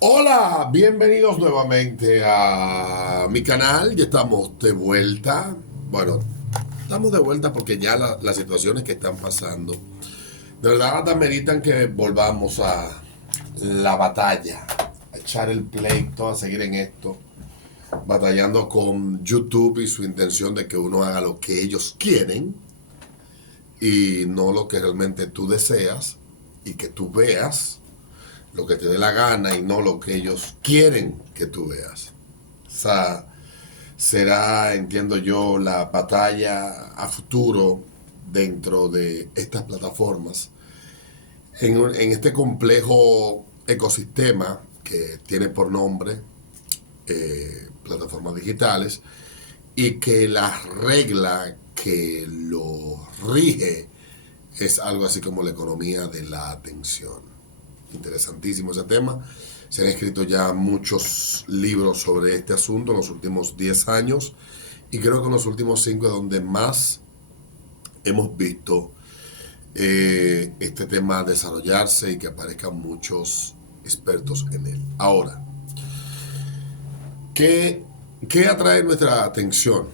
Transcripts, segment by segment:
Hola, bienvenidos nuevamente a mi canal. Ya estamos de vuelta. Bueno, estamos de vuelta porque ya las situaciones que están pasando de verdad ameritan que volvamos a la batalla, a echar el pleito, a seguir en esto, batallando con YouTube y su intención de que uno haga lo que ellos quieren y no lo que realmente tú deseas y que tú veas lo que te dé la gana y no lo que ellos quieren que tú veas. O sea, será, entiendo yo, la batalla a futuro dentro de estas plataformas, en este complejo ecosistema que tiene por nombre plataformas digitales y que la regla que lo rige es algo así como la economía de la atención. Interesantísimo ese tema. Se han escrito ya muchos libros sobre este asunto en los últimos 10 años y creo que en los últimos 5 es donde más hemos visto este tema desarrollarse y que aparezcan muchos expertos en él. Ahora, ¿qué, qué atrae nuestra atención?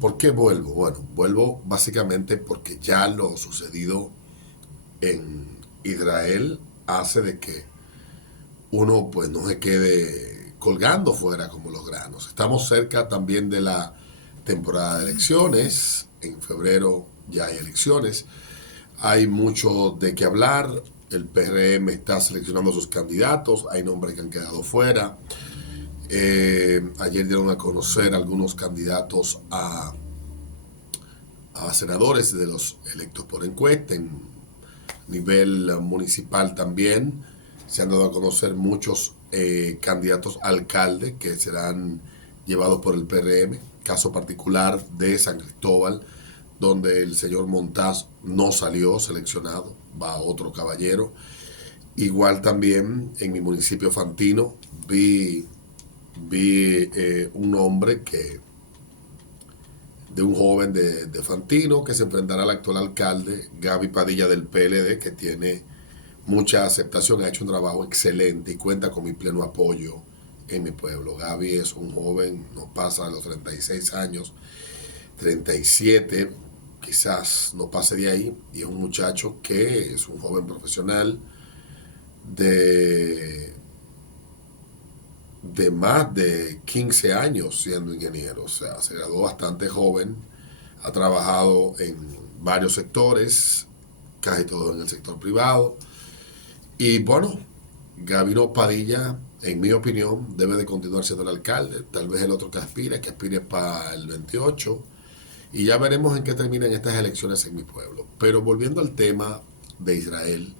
¿Por qué vuelvo? Bueno, vuelvo básicamente porque ya lo sucedido en Israel hace de que uno pues no se quede colgando fuera como los granos. Estamos cerca también de la temporada de elecciones. En febrero ya hay elecciones. Hay mucho de qué hablar. El PRM está seleccionando sus candidatos. Hay nombres que han quedado fuera. Ayer dieron a conocer algunos candidatos a senadores de los electos por encuesta en nivel municipal también. Se han dado a conocer muchos candidatos a alcalde que serán llevados por el PRM. Caso particular de San Cristóbal, donde el señor Montaz no salió seleccionado, va otro caballero. Igual también en mi municipio Fantino vi un hombre que de un joven de Fantino que se enfrentará al actual alcalde Gaby Padilla del PLD, que tiene mucha aceptación, ha hecho un trabajo excelente y cuenta con mi pleno apoyo en mi pueblo. Gaby es un joven, no pasa de los 36 años, 37, quizás no pase de ahí, y es un muchacho que es un joven profesional de, de más de 15 años siendo ingeniero, o sea, se graduó bastante joven, ha trabajado en varios sectores, casi todo en el sector privado, y bueno, Gabino Padilla, en mi opinión, debe de continuar siendo el alcalde. Tal vez el otro que aspire para el 28. Y ya veremos en qué terminan estas elecciones en mi pueblo. Pero volviendo al tema de Israel,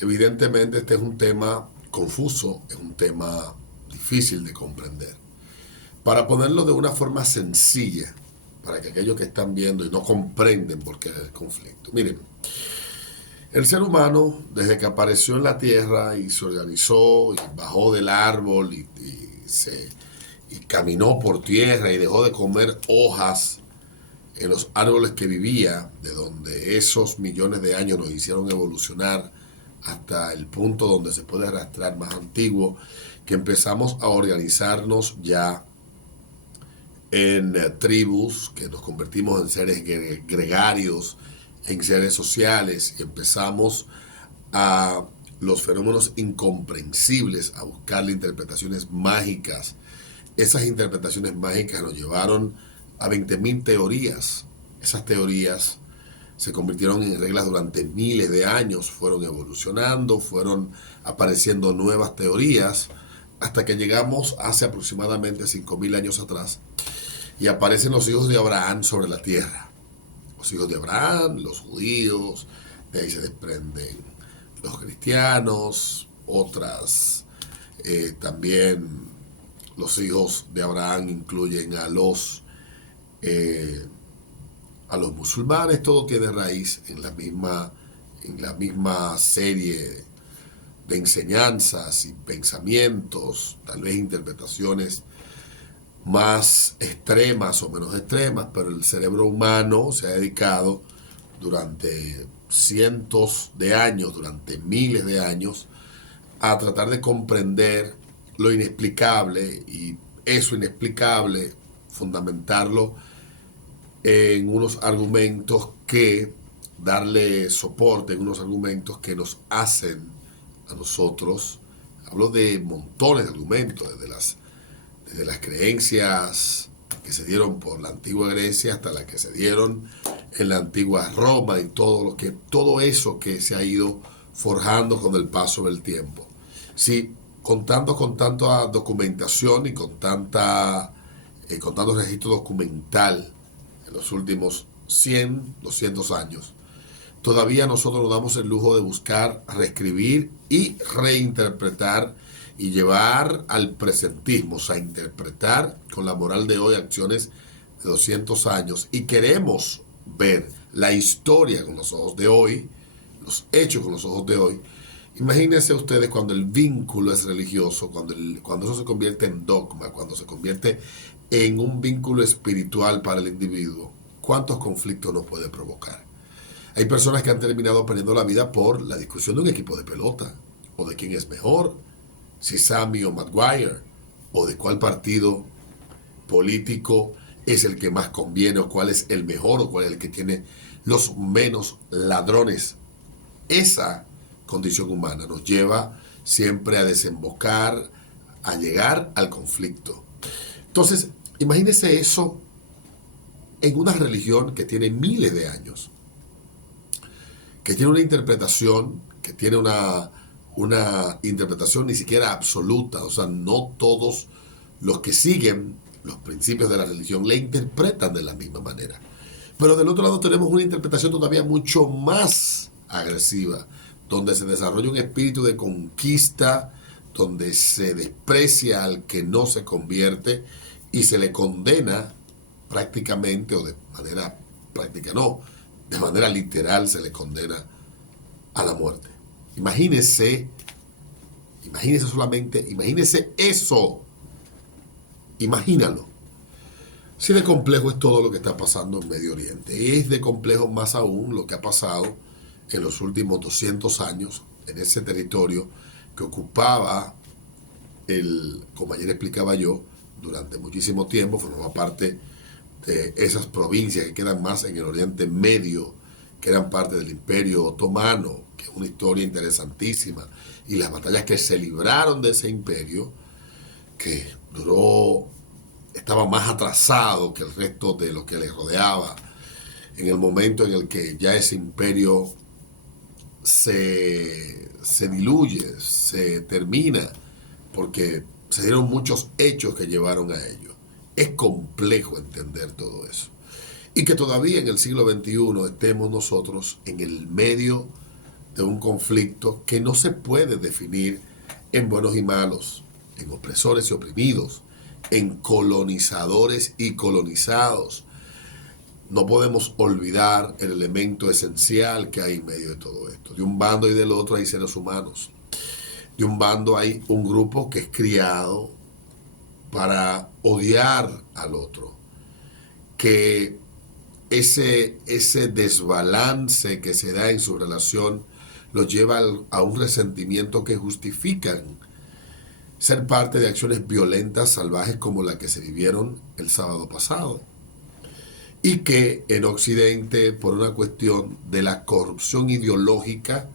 evidentemente este es un tema confuso, es un tema difícil de comprender. Para ponerlo de una forma sencilla, para que aquellos que están viendo y no comprenden por qué es el conflicto. Miren, el ser humano, desde que apareció en la tierra y se organizó y bajó del árbol y caminó por tierra y dejó de comer hojas en los árboles que vivía, de donde esos millones de años nos hicieron evolucionar hasta el punto donde se puede arrastrar más antiguo, que empezamos a organizarnos ya en tribus, que nos convertimos en seres gregarios, en seres sociales y empezamos a los fenómenos incomprensibles, a buscarle interpretaciones mágicas. Esas interpretaciones mágicas nos llevaron a 20.000 teorías. Esas teorías se convirtieron en reglas durante miles de años, fueron evolucionando, fueron apareciendo nuevas teorías, hasta que llegamos hace aproximadamente 5.000 años atrás y aparecen los hijos de Abraham sobre la tierra. Los hijos de Abraham, los judíos, de ahí se desprenden los cristianos, otras también los hijos de Abraham incluyen eh, a los musulmanes, todo tiene raíz en la misma serie de enseñanzas y pensamientos, tal vez interpretaciones más extremas o menos extremas, pero el cerebro humano se ha dedicado durante cientos de años, durante miles de años, a tratar de comprender lo inexplicable y eso inexplicable, fundamentarlo en unos argumentos que, darle soporte en unos argumentos que nos hacen a nosotros, hablo de montones de argumentos, desde las creencias que se dieron por la antigua Grecia hasta las que se dieron en la antigua Roma y todo eso que se ha ido forjando con el paso del tiempo. Sí, contando con tanta documentación y con tanto registro documental en los últimos 100, 200 años, todavía nosotros nos damos el lujo de buscar, reescribir y reinterpretar y llevar al presentismo, o sea, interpretar con la moral de hoy acciones de 200 años y queremos ver la historia con los ojos de hoy, los hechos con los ojos de hoy. Imagínense ustedes cuando el vínculo es religioso, cuando eso se convierte en dogma, cuando se convierte en un vínculo espiritual para el individuo, ¿cuántos conflictos nos puede provocar? Hay personas que han terminado perdiendo la vida por la discusión de un equipo de pelota, o de quién es mejor, si Sammy o Maguire, o de cuál partido político es el que más conviene, o cuál es el mejor, o cuál es el que tiene los menos ladrones. Esa condición humana nos lleva siempre a desembocar, a llegar al conflicto. Entonces, imagínese eso en una religión que tiene miles de años, que tiene una interpretación, que tiene una interpretación ni siquiera absoluta, o sea, no todos los que siguen los principios de la religión le interpretan de la misma manera. Pero del otro lado tenemos una interpretación todavía mucho más agresiva, donde se desarrolla un espíritu de conquista, donde se desprecia al que no se convierte y se le condena prácticamente, o de manera práctica no, de manera literal se le condena a la muerte. Imagínese eso, imagínalo. Si de complejo es todo lo que está pasando en Medio Oriente, es de complejo más aún lo que ha pasado en los últimos 200 años en ese territorio que ocupaba como ayer explicaba yo, durante muchísimo tiempo formaba parte de esas provincias que quedan más en el Oriente Medio, que eran parte del Imperio Otomano, que es una historia interesantísima, y las batallas que se libraron de ese imperio, que estaba más atrasado que el resto de lo que le rodeaba, en el momento en el que ya ese imperio se diluye, se termina, porque se dieron muchos hechos que llevaron a ello. Es complejo entender todo eso. Y que todavía en el siglo XXI estemos nosotros en el medio de un conflicto que no se puede definir en buenos y malos, en opresores y oprimidos, en colonizadores y colonizados. No podemos olvidar el elemento esencial que hay en medio de todo esto. De un bando y del otro hay seres humanos. De un bando hay un grupo que es criado para odiar al otro. Que ese desbalance que se da en su relación los lleva a un resentimiento que justifican ser parte de acciones violentas, salvajes como la que se vivieron el sábado pasado. Y que en Occidente, por una cuestión de la corrupción ideológica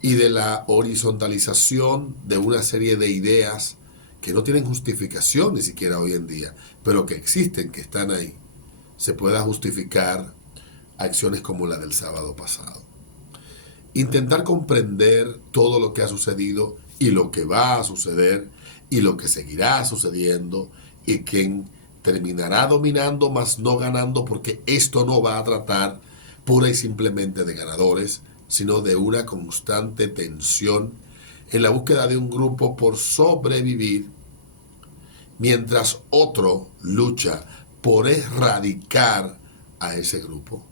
y de la horizontalización de una serie de ideas que no tienen justificación ni siquiera hoy en día, pero que existen, que están ahí, se pueda justificar acciones como la del sábado pasado. Intentar comprender todo lo que ha sucedido y lo que va a suceder y lo que seguirá sucediendo y quién terminará dominando más no ganando, porque esto no va a tratar pura y simplemente de ganadores, sino de una constante tensión en la búsqueda de un grupo por sobrevivir, mientras otro lucha por erradicar a ese grupo,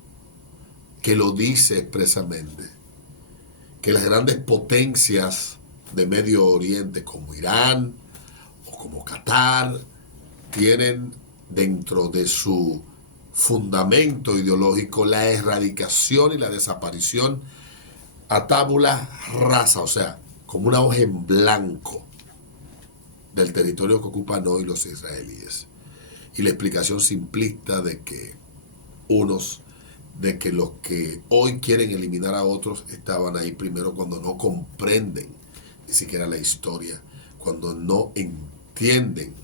que lo dice expresamente, que las grandes potencias de Medio Oriente como Irán o como Qatar tienen dentro de su fundamento ideológico la erradicación y la desaparición a tabula rasa, o sea, como una hoja en blanco del territorio que ocupan hoy los israelíes. Y la explicación simplista de que los que hoy quieren eliminar a otros estaban ahí primero cuando no comprenden ni siquiera la historia, cuando no entienden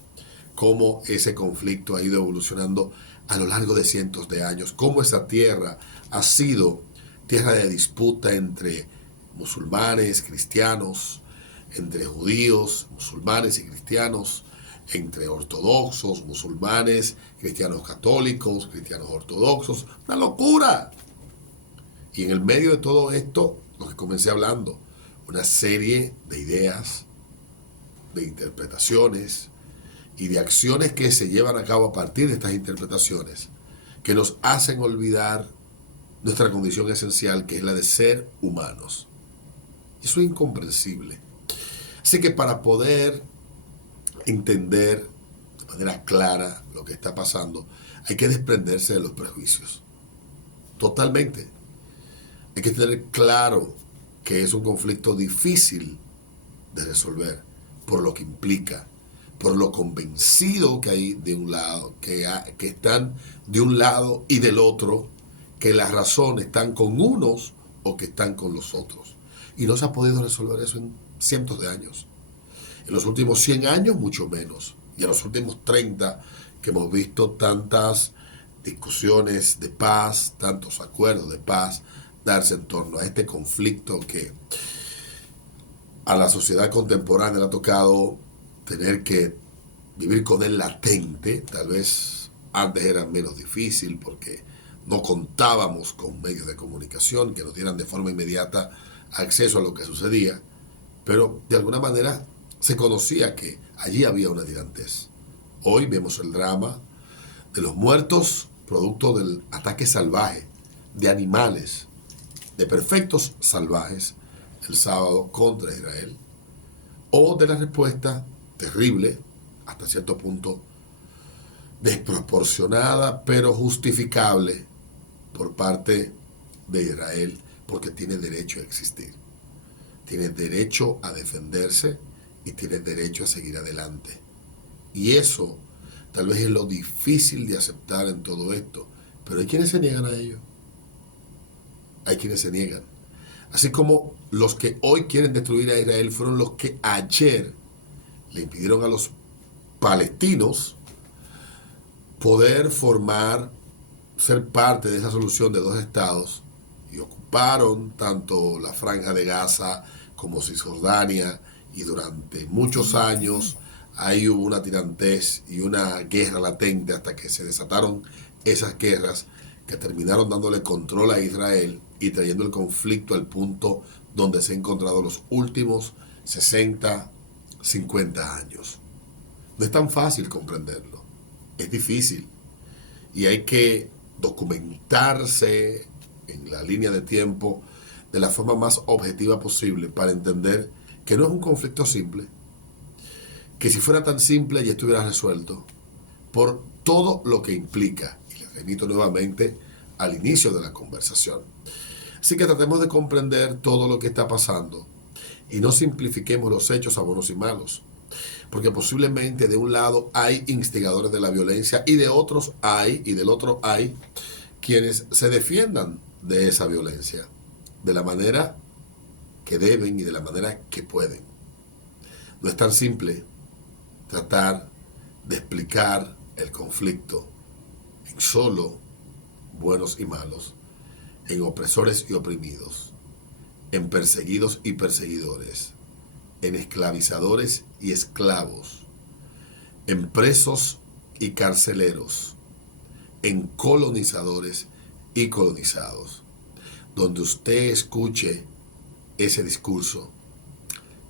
cómo ese conflicto ha ido evolucionando a lo largo de cientos de años, cómo esa tierra ha sido tierra de disputa entre musulmanes, cristianos, entre judíos, musulmanes y cristianos, entre ortodoxos, musulmanes, cristianos católicos, cristianos ortodoxos. ¡Una locura! Y en el medio de todo esto, lo que comencé hablando, una serie de ideas, de interpretaciones y de acciones que se llevan a cabo a partir de estas interpretaciones, que nos hacen olvidar nuestra condición esencial, que es la de ser humanos. Eso es incomprensible. Así que para poder entender de manera clara lo que está pasando, hay que desprenderse de los prejuicios. Totalmente. Hay que tener claro que es un conflicto difícil de resolver por lo que implica, por lo convencido que hay de un lado, que están de un lado y del otro, que las razones están con unos o que están con los otros. Y no se ha podido resolver eso en cientos de años. En los últimos 100 años, mucho menos. Y en los últimos 30, que hemos visto tantas discusiones de paz, tantos acuerdos de paz darse en torno a este conflicto que a la sociedad contemporánea le ha tocado tener que vivir con él latente. Tal vez antes era menos difícil porque no contábamos con medios de comunicación que nos dieran de forma inmediata acceso a lo que sucedía, pero de alguna manera se conocía que allí había una tirantez. Hoy vemos el drama de los muertos producto del ataque salvaje de animales, de perfectos salvajes, el sábado contra Israel, o de la respuesta terrible, hasta cierto punto desproporcionada, pero justificable por parte de Israel, porque tiene derecho a existir, tiene derecho a defenderse y tiene derecho a seguir adelante. Y eso tal vez es lo difícil de aceptar en todo esto, pero hay quienes se niegan a ello. Hay quienes se niegan. Así como los que hoy quieren destruir a Israel fueron los que ayer le impidieron a los palestinos poder ser parte de esa solución de dos estados, y ocuparon tanto la Franja de Gaza como Cisjordania, y durante muchos años ahí hubo una tirantez y una guerra latente hasta que se desataron esas guerras que terminaron dándole control a Israel y trayendo el conflicto al punto donde se han encontrado los últimos 60, 50 años. No es tan fácil comprenderlo, es difícil, y hay que documentarse en la línea de tiempo de la forma más objetiva posible para entender que no es un conflicto simple, que si fuera tan simple ya estuviera resuelto, por todo lo que implica. Y les remito nuevamente al inicio de la conversación. Así que tratemos de comprender todo lo que está pasando y no simplifiquemos los hechos a buenos y malos, porque posiblemente de un lado hay instigadores de la violencia y de otros hay, y del otro hay quienes se defiendan de esa violencia de la manera que deben y de la manera que pueden. No es tan simple tratar de explicar el conflicto en solo buenos y malos, en opresores y oprimidos, en perseguidos y perseguidores, en esclavizadores y esclavos, en presos y carceleros, en colonizadores y colonizados. Donde usted escuche ese discurso,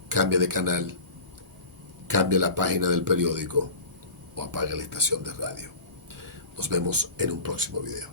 cambia de canal, cambia la página del periódico o apaga la estación de radio. Nos vemos en un próximo video.